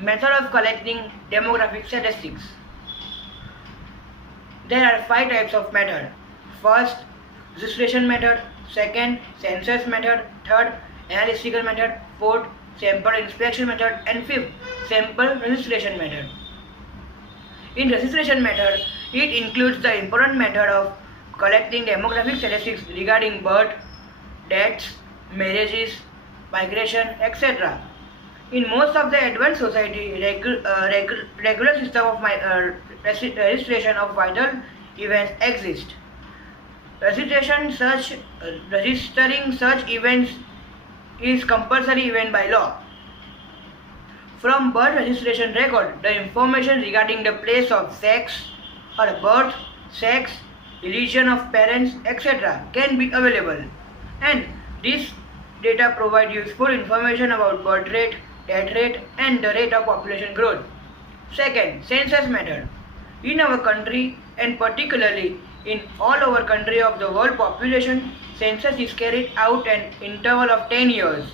Method of collecting demographic statistics. There are 5 types of method. First, registration method. Second, census method. Third, analytical method. Fourth, sample inspection method. And fifth, sample registration method. In registration method, it includes the important method of collecting demographic statistics regarding birth, deaths, marriages, migration, etc. In most of the advanced society, regular system of registration of vital events exist. Registering such events is compulsory event by law. From birth registration record, the information regarding the place of sex or birth, sex, religion of parents, etc. can be available, and this data provide useful information about birth rate, death rate, and the rate of population growth. Second, census method. In our country, and particularly in all over country of the world population, census is carried out an interval of 10 years.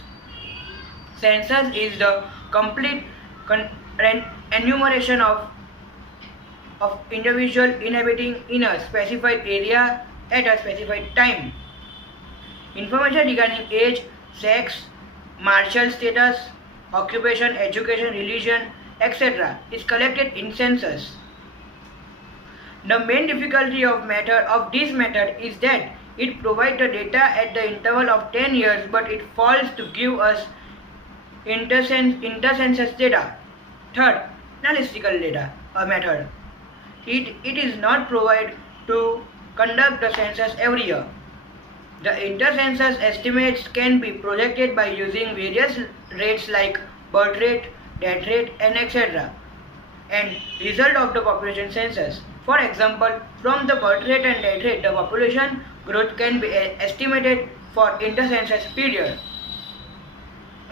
Census is the complete enumeration of individual inhabiting in a specified area at a specified time. Information regarding age, sex, marital status, occupation, education, religion, etc. is collected in census. The main difficulty of this method is that it provides the data at the interval of 10 years, but it fails to give us inter-census data. Third, analytical data method. It is not provided to conduct the census every year. The inter-census estimates can be projected by using various rates like birth rate, death rate, and etc. and result of the population census. For example, from the birth rate and death rate, the population growth can be estimated for inter-census period.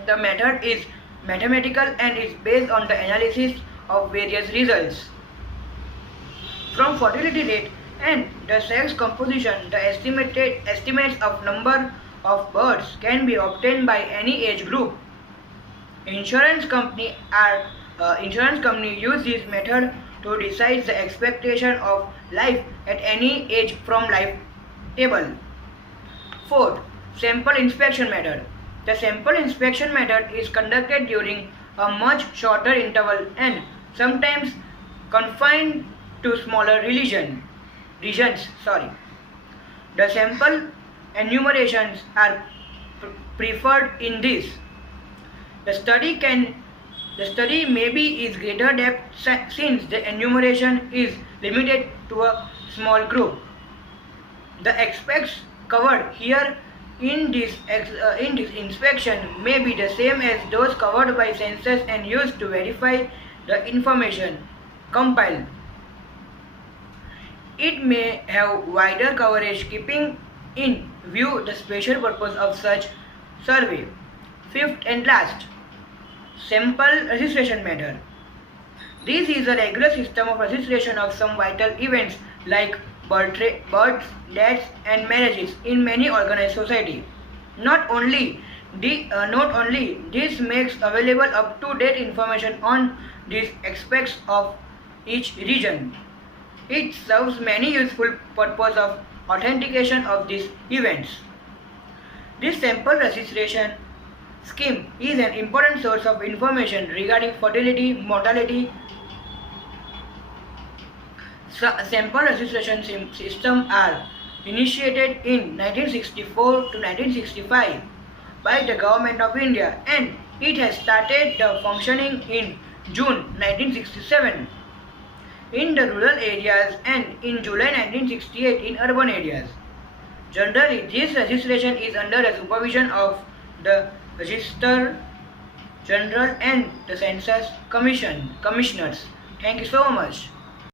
The method is mathematical and is based on the analysis of various results. From fertility rate and the sex composition, the estimates of number of births can be obtained by any age group. Insurance company use this method to decide the expectation of life at any age from life table. Fourth, sample inspection method. The sample inspection method is conducted during a much shorter interval and sometimes confined to smaller regions. The sample enumerations are preferred in this. The study may be is greater depth since the enumeration is limited to a small group. The aspects covered here in this inspection may be the same as those covered by census and used to verify the information compiled. It may have wider coverage keeping in view the special purpose of such survey. Fifth and last, sample registration method. This is a regular system of registration of some vital events like births, deaths, and marriages in many organized society. Not only this makes available up-to-date information on these aspects of each region. It serves many useful purposes of authentication of these events. This sample registration scheme is an important source of information regarding fertility, mortality. Sample registration systems are initiated in 1964 to 1965 by the Government of India, and it has started functioning in June 1967 in the rural areas and in July 1968 in urban areas. Generally, this registration is under the supervision of the Registrar General and the Census Commissioners. Thank you so much.